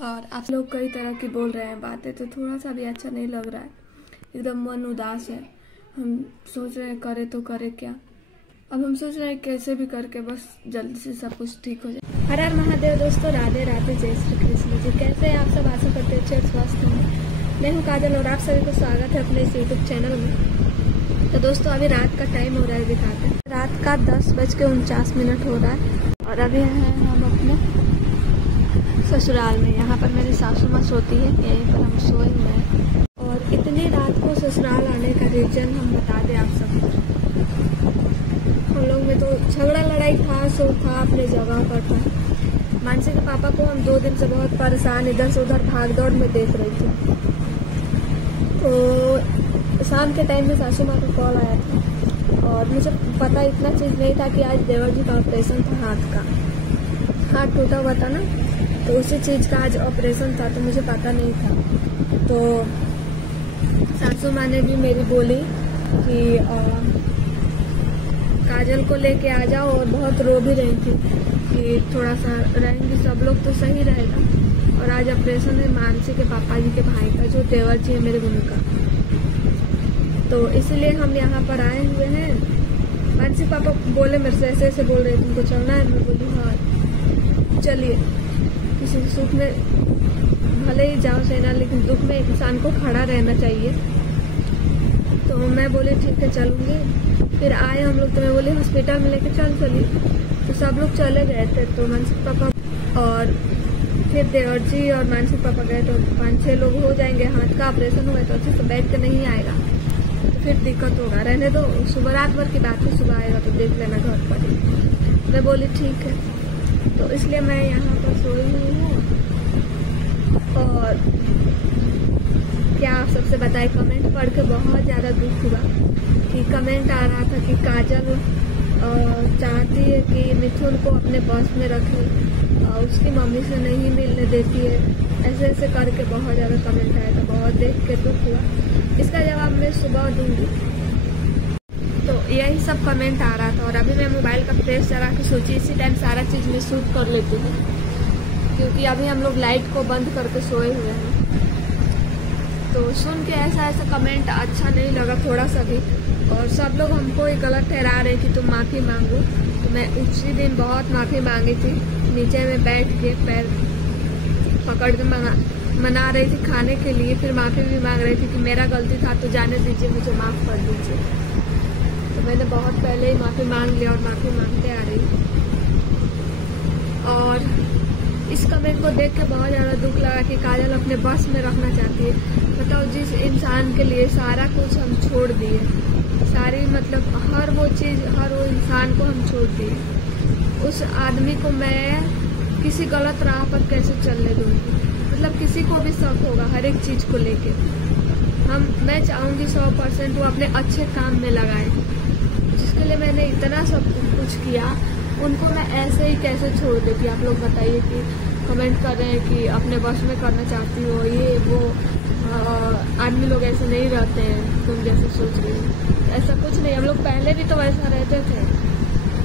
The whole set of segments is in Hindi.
और आप लोग कई तरह की बोल रहे हैं बातें, तो थोड़ा सा भी अच्छा नहीं लग रहा है। एकदम मन उदास है। हम सोच रहे हैं करे तो करे क्या। अब हम सोच रहे हैं कैसे भी करके बस जल्दी से सब कुछ ठीक हो जाए। हर हर महादेव दोस्तों, राधे राधे, जय श्री कृष्ण जी। कैसे हैं आप सब? आशा करते हैं अच्छे स्वास्थ्य में। मैं हूँ काजल और आप सभी को स्वागत है अपने इस यूट्यूब चैनल में। तो दोस्तों अभी रात का टाइम हो रहा है, दिखाते हैं रात का 10:49 हो रहा है और अभी हैं हम अपने ससुराल में। यहाँ पर मेरी सासू माँ सोती है, यहीं पर हम सोए हुए हैं। और इतनी रात को ससुराल आने का रीजन हम बता दें आप सबको। हम लोग में तो झगड़ा लड़ाई था, सो था अपने जगह पर था। मानसी के पापा को हम 2 दिन से बहुत परेशान इधर से उधर भाग दौड़ में देख रही थी। तो शाम के टाइम में सासू माँ का कॉल आया था और मुझे पता इतना चीज़ नहीं था कि आज देवर जी का ऑपरेशन था। हाथ टूटा हुआ था ना, तो उसी चीज़ का आज ऑपरेशन था, तो मुझे पता नहीं था। तो सासू माँ ने भी मेरी बोली कि काजल को लेके आ जाओ, और बहुत रो भी रही थी कि थोड़ा सा रहेंगी सब लोग तो सही रहेगा। और आज ऑपरेशन है मानसी के पापा जी के भाई का, जो देवर जी है मेरे उनका। तो इसलिए हम यहाँ पर आए हुए हैं। मानसी पापा बोले मेरे से, ऐसे ऐसे बोल रहे तुमको चलना है। मैं बोली हाँ चलिए। किसी सुख में भले ही जाओ सेना, लेकिन दुख में इंसान को खड़ा रहना चाहिए। तो मैं बोली ठीक है चलूंगी। फिर आए हम लोग, तो मैं बोली हॉस्पिटल में लेके चलिए। तो सब लोग चले गए थे। तो मानसी पापा और फिर देवर जी और मानसी पापा गए, तो 5-6 लोग हो जाएंगे। हाथ का ऑपरेशन हुआ तो अच्छे से बैठ के नहीं आएगा, तो फिर दिक्कत होगा। रहने दो, सुबह रात भर की बात है, सुबह आएगा तो देख लेना घर पर ही। मैं बोली ठीक है। तो इसलिए मैं यहाँ पर सोई हुई हूँ। और क्या आप सबसे बताए, कमेंट पढ़ के बहुत ज़्यादा दुख हुआ कि कमेंट आ रहा था कि काजल चाहती है कि मिथुन को अपने बस में रखे, उसकी मम्मी से नहीं मिलने देती है। ऐसे ऐसे करके बहुत ज़्यादा कमेंट आया था, बहुत देख के दुख हुआ। इसका जवाब मैं सुबह दूंगी। तो यही सब कमेंट आ रहा था। और अभी मैं मोबाइल का फ्लैश चला के सोची इसी टाइम सारा चीज़ में शूट कर लेती हूँ, क्योंकि अभी हम लोग लाइट को बंद करके सोए हुए हैं। तो सुन के ऐसा कमेंट अच्छा नहीं लगा थोड़ा सा भी। और सब लोग हमको ही गलत ठहरा रहे कि तुम माफ़ी मांगो। तो मैं उसी दिन बहुत माफ़ी मांगी थी। नीचे में बैठ के पैर पकड़ के मना रही थी खाने के लिए। फिर माफ़ी भी मांग रही थी कि मेरा गलती था, तो जाने दीजिए, मुझे माफ़ कर दीजिए। तो मैंने बहुत पहले ही माफ़ी मांग लिया और माफ़ी मांगते आ रही। और इस कमेंट को देख के बहुत ज़्यादा दुख लगा कि काजल अपने बस में रखना चाहती है। बताओ, जिस इंसान के लिए सारा कुछ हम छोड़ दिए, सारी मतलब हर वो चीज़, हर वो इंसान को हम छोड़ दिए, उस आदमी को मैं किसी गलत राह पर कैसे चलने दूँगी? मतलब किसी को भी शक होगा हर एक चीज़ को लेके। मैं चाहूँगी 100% वो अपने अच्छे काम में लगाए, जिसके लिए मैंने इतना सब कुछ किया। उनको मैं ऐसे ही कैसे छोड़ देती? आप लोग बताइए कि कमेंट कर रहे हैं कि अपने बस में करना चाहती हो, ये वो। आदमी लोग ऐसे नहीं रहते हैं तुम जैसे सोच रही हो। ऐसा कुछ नहीं, हम लोग पहले भी तो वैसा रहते थे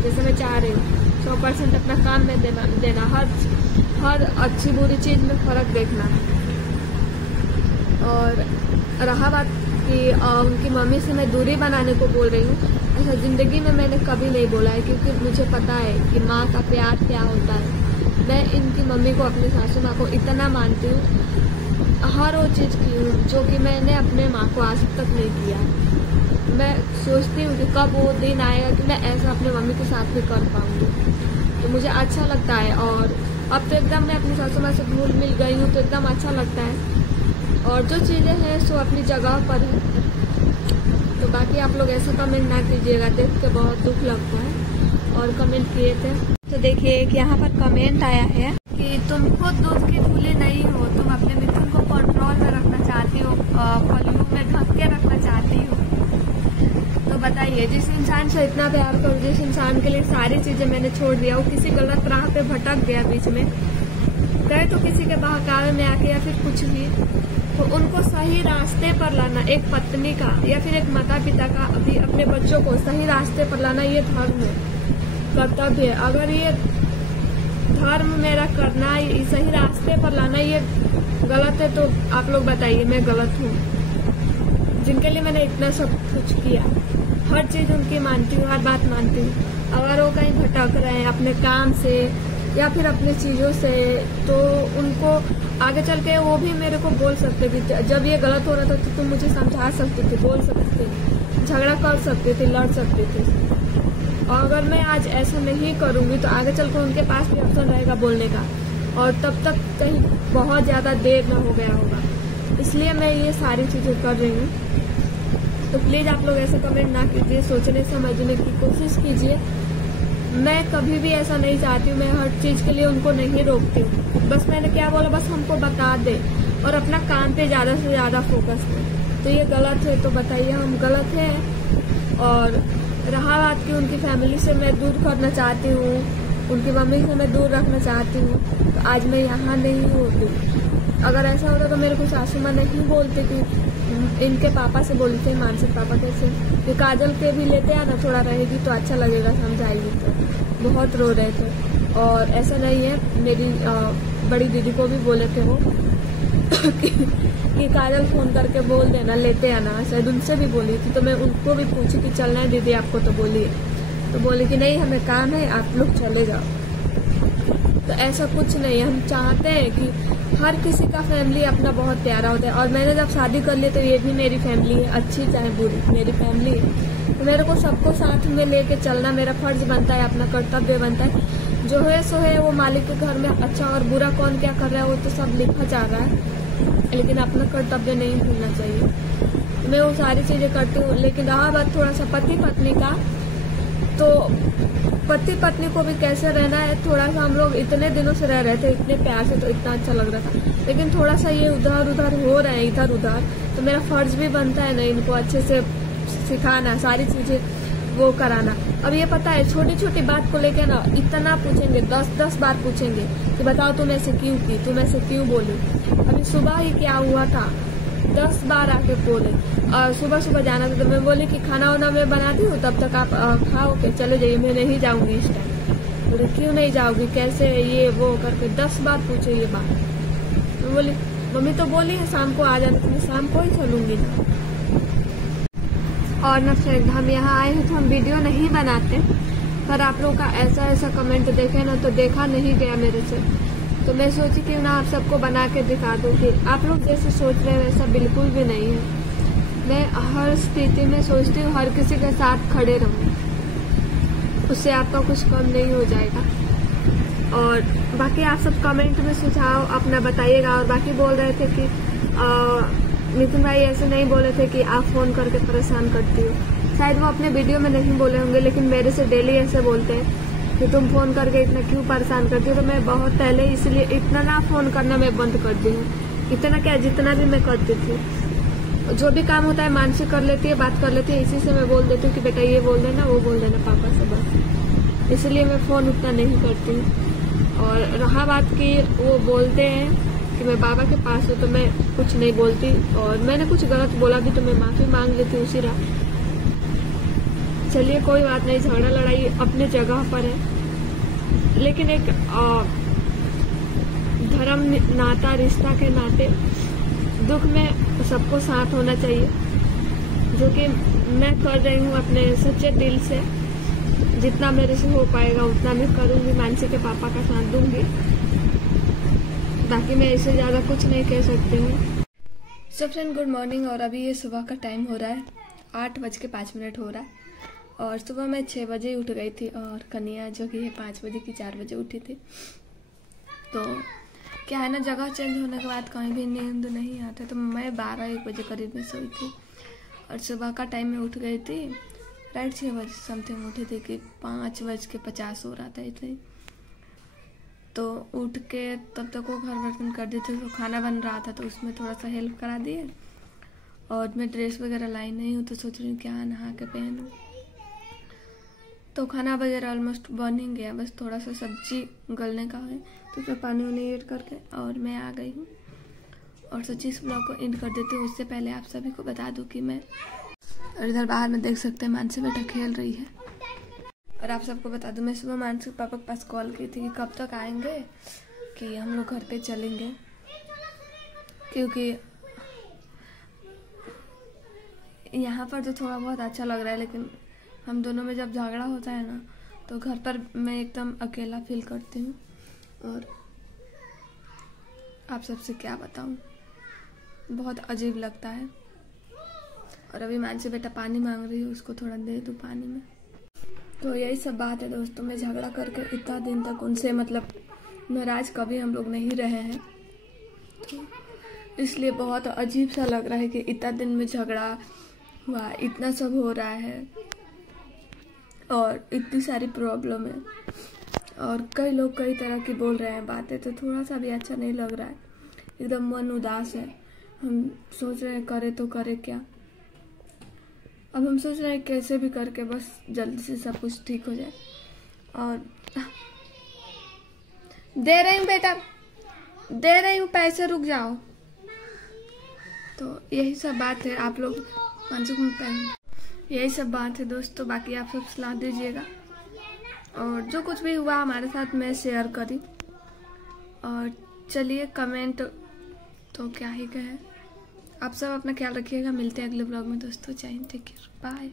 जैसे मैं चाह रही हूँ। 100% अपना काम में देना, हर अच्छी बुरी चीज़ में फ़र्क देखना। और रहा बात कि उनकी मम्मी से मैं दूरी बनाने को बोल रही हूँ, ऐसा ज़िंदगी में मैंने कभी नहीं बोला है, क्योंकि मुझे पता है कि माँ का प्यार क्या होता है। मैं इनकी मम्मी को, अपनी सासू माँ को इतना मानती हूँ, हर वो चीज़ की हूँ जो कि मैंने अपने माँ को आज तक नहीं किया। मैं सोचती हूँ कि कब वो दिन आएगा कि मैं ऐसा अपने मम्मी के साथ भी कर पाऊँगी। तो मुझे अच्छा लगता है। और अब तो एकदम मैं अपनी सासू माँ से घुल मिल गई हूँ, तो एकदम अच्छा लगता है। और जो चीज़ें हैं सो अपनी जगह पर है। तो बाकी आप लोग ऐसा कमेंट ना कीजिएगा, देख के बहुत दुख लगता है। और कमेंट किए थे, तो देखिए कि यहाँ पर कमेंट आया है कि तुम खुद दूध की फूली नहीं हो, तुम अपने मिथुन को कंट्रोल में रखना चाहती हो, पल्लू में ढक के रखना चाहती हो। तो बताइए, जिस इंसान से इतना प्यार करो, जिस इंसान के लिए सारी चीज़ें मैंने छोड़ दिया, वो किसी गलत राह पे भटक गया बीच में, गए तो किसी के बहकावे में आके या फिर कुछ भी, तो उनको सही रास्ते पर लाना एक पत्नी का या फिर एक माता पिता का अभी अपने बच्चों को सही रास्ते पर लाना, ये धर्म है, कर्तव्य है। अगर ये धर्म मेरा करना, सही रास्ते पर लाना ये गलत है, तो आप लोग बताइए मैं गलत हूँ? जिनके लिए मैंने इतना सब कुछ किया, हर चीज उनकी मानती हूँ, हर बात मानती हूँ। अगर वो कहीं भटक रहे हैं अपने काम से या फिर अपने चीजों से, तो उनको आगे चल के वो भी मेरे को बोल सकते थे। जब ये गलत हो रहा था तो तुम मुझे समझा सकते थे, बोल सकते थे, झगड़ा कर सकते थे, लड़ सकते थे। और अगर मैं आज ऐसा नहीं करूंगी तो आगे चल के उनके पास भी ऑप्शन रहेगा बोलने का, और तब तक कहीं बहुत ज्यादा देर न हो गया होगा। इसलिए मैं ये सारी चीजें कर रही हूँ। तो प्लीज आप लोग ऐसे कमेंट ना कीजिए, सोचने समझने की कोशिश कीजिए। मैं कभी भी ऐसा नहीं चाहती हूँ, मैं हर चीज के लिए उनको नहीं रोकती हूँ। बस मैंने क्या बोला, बस हमको बता दे और अपना काम पे ज्यादा से ज्यादा फोकस करें। तो ये गलत है तो बताइए हम गलत है। और रहा बात की उनकी फैमिली से मैं दूर करना चाहती हूँ, उनकी मम्मी से मैं दूर रखना चाहती हूँ, तो आज मैं यहाँ नहीं होती। अगर ऐसा होता तो मेरे को सासू माँ नहीं बोलती कि इनके पापा से बोलते हैं, मानसिक पापा कैसे कि काजल के भी लेते हैं ना, थोड़ा रहेगी तो अच्छा लगेगा, समझाएगी। तो बहुत रो रहे थे। और ऐसा नहीं है, मेरी बड़ी दीदी को भी बोले थे वो कि काजल फोन करके बोल देना लेते आना, शायद उनसे भी बोली थी। तो मैं उनको भी पूछी कि चलना है दीदी आपको, तो बोलिए। तो बोले कि नहीं हमें काम है, आप लोग चले जाओ। तो ऐसा कुछ नहीं है, हम चाहते हैं कि हर किसी का फैमिली अपना बहुत प्यारा होता है। और मैंने जब शादी कर ली तो ये भी मेरी फैमिली है, अच्छी चाहे बुरी मेरी फैमिली है। तो मेरे को सबको साथ में लेके चलना मेरा फर्ज बनता है, अपना कर्तव्य बनता है। जो है सो है, वो मालिक के घर में अच्छा और बुरा कौन क्या कर रहा है वो तो सब लिखा जा रहा है, लेकिन अपना कर्तव्य नहीं भूलना चाहिए। मैं वो सारी चीजें करती हूँ। लेकिन रहा बात थोड़ा सा पति पत्नी का, तो पति पत्नी को भी कैसे रहना है, थोड़ा सा हम लोग इतने दिनों से रह रहे थे इतने प्यार से, तो इतना अच्छा लग रहा था। लेकिन थोड़ा सा ये उधर उधर हो रहे हैं, इधर उधर, तो मेरा फर्ज भी बनता है ना इनको अच्छे से सिखाना, सारी चीजें वो कराना। अब ये पता है छोटी छोटी बात को लेकर ना इतना पूछेंगे, 10 बार पूछेंगे कि बताओ तुम ऐसे क्यों की, तुम ऐसे क्यों बोली। अभी सुबह ही क्या हुआ था, 10 बार आके बोले। और सुबह सुबह जाना था तो मैं बोली कि खाना वाना मैं बनाती हूँ, तब तक आप खाओ के चले जाइए, मैं नहीं जाऊंगी इस टाइम। बोले क्यों नहीं जाओगी, कैसे, ये वो करके 10 बार पूछे ये बात। मैं बोली मम्मी तो बोली है शाम को आ जाना, तो मैं शाम को ही चलूंगी ना। और ना फ्रेंड, हम यहाँ आए हैं तो हम वीडियो नहीं बनाते, पर आप लोग का ऐसा ऐसा कमेंट देखे ना तो देखा नहीं गया मेरे से। तो मैं सोची कि ना आप सबको बना के दिखा दूँ कि आप लोग जैसे सोच रहे हैं वैसा बिल्कुल भी नहीं है। मैं हर स्थिति में सोचती हूँ हर किसी के साथ खड़े रहूँ, उससे आपका कुछ कम नहीं हो जाएगा। और बाकी आप सब कमेंट में सुझाव अपना बताइएगा। और बाकी बोल रहे थे कि नितिन भाई ऐसे नहीं बोले थे कि आप फोन करके परेशान करती हो, शायद वो अपने वीडियो में नहीं बोले होंगे, लेकिन मेरे से डेली ऐसे बोलते हैं कि तुम फोन करके इतना क्यों परेशान करती हो। तो मैं बहुत पहले इसलिए इतना ना फोन करना मैं बंद कर दी हूँ, इतना क्या जितना भी मैं करती थी। जो भी काम होता है मानसी कर लेती है, बात कर लेती है, इसी से मैं बोल देती हूँ कि बेटा ये बोल देना, वो बोल देना पापा से, बस। इसलिए मैं फोन उतना नहीं करती हूँ। और रहा बात की वो बोलते हैं कि मैं बाबा के पास हूँ, तो मैं कुछ नहीं बोलती। और मैंने कुछ गलत बोला भी तो मैं माफी मांग लेती उसी रात। चलिए कोई बात नहीं, झगड़ा लड़ाई अपने जगह पर है, लेकिन एक धर्म नाता रिश्ता के नाते दुख में सबको साथ होना चाहिए, जो कि मैं कर रही हूँ अपने सच्चे दिल से। जितना मेरे से हो पाएगा उतना मैं करूँगी, मानसी के पापा का साथ दूंगी। बाकी मैं इससे ज़्यादा कुछ नहीं कह सकती हूँ। सब फ्रेंड गुड मॉर्निंग। और अभी ये सुबह का टाइम हो रहा है, 8:05 हो रहा है। और सुबह मैं 6 बजे उठ गई थी, और कन्या जो कि है 5 बजे की 4 बजे उठी थी। तो क्या है ना, जगह चेंज होने के बाद कहीं भी नींद नहीं आता, तो मैं 12-1 बजे करीब में सोई थी। और सुबह का टाइम में उठ गई थी, राइट 6 बजे समथिंग उठी थी कि 5:50 हो रहा था इतने। तो उठ के तब तक वो घर बर्तन कर देते, तो खाना बन रहा था तो उसमें थोड़ा सा हेल्प करा दिए। और मैं ड्रेस वगैरह लाई नहीं हूँ, तो सोच रही हूँ क्या नहा के पहनूँ। तो खाना वगैरह ऑलमोस्ट बन ही गया, बस थोड़ा सा सब्जी गलने का है, तो उसमें पानी वानी ऐड करके और मैं आ गई हूँ। और सच्ची इस ब्लॉग को एंड कर देती हूँ। उससे पहले आप सभी को बता दूँ कि मैं, और इधर बाहर में देख सकते हैं मानसी बेटा खेल रही है। और आप सबको बता दूं, मैं सुबह मानसी के पापा के पास कॉल की थी कि कब तक आएंगे, कि हम लोग घर पे चलेंगे, क्योंकि यहाँ पर तो थोड़ा बहुत अच्छा लग रहा है, लेकिन हम दोनों में जब झगड़ा होता है ना तो घर पर मैं एकदम अकेला फील करती हूँ। और आप सबसे क्या बताऊँ, बहुत अजीब लगता है। और अभी मानसी बेटा पानी मांग रही है, उसको थोड़ा दे दूँ पानी में। तो यही सब बात है दोस्तों, मैं झगड़ा करके इतना दिन तक उनसे मतलब नाराज कभी हम लोग नहीं रहे हैं, तो इसलिए बहुत अजीब सा लग रहा है कि इतना दिन में झगड़ा हुआ, इतना सब हो रहा है और इतनी सारी प्रॉब्लम है और कई लोग कई तरह की बोल रहे हैं बातें, तो थोड़ा सा भी अच्छा नहीं लग रहा है, एकदम मन उदास है। हम सोच रहे हैं करे तो करे क्या। अब हम सोच रहे हैं कैसे भी करके बस जल्दी से सब कुछ ठीक हो जाए। और दे रही हूँ बेटा, दे रही हूँ पैसे, रुक जाओ। तो यही सब बात है, आप लोग यही सब बात है दोस्तों। बाकी आप सब सलाह दीजिएगा और जो कुछ भी हुआ हमारे साथ मैं शेयर करी। और चलिए कमेंट तो क्या ही कहें। आप सब अपना ख्याल रखिएगा, मिलते हैं अगले ब्लॉग में दोस्तों। जय हिंद, टेक केयर, बाय।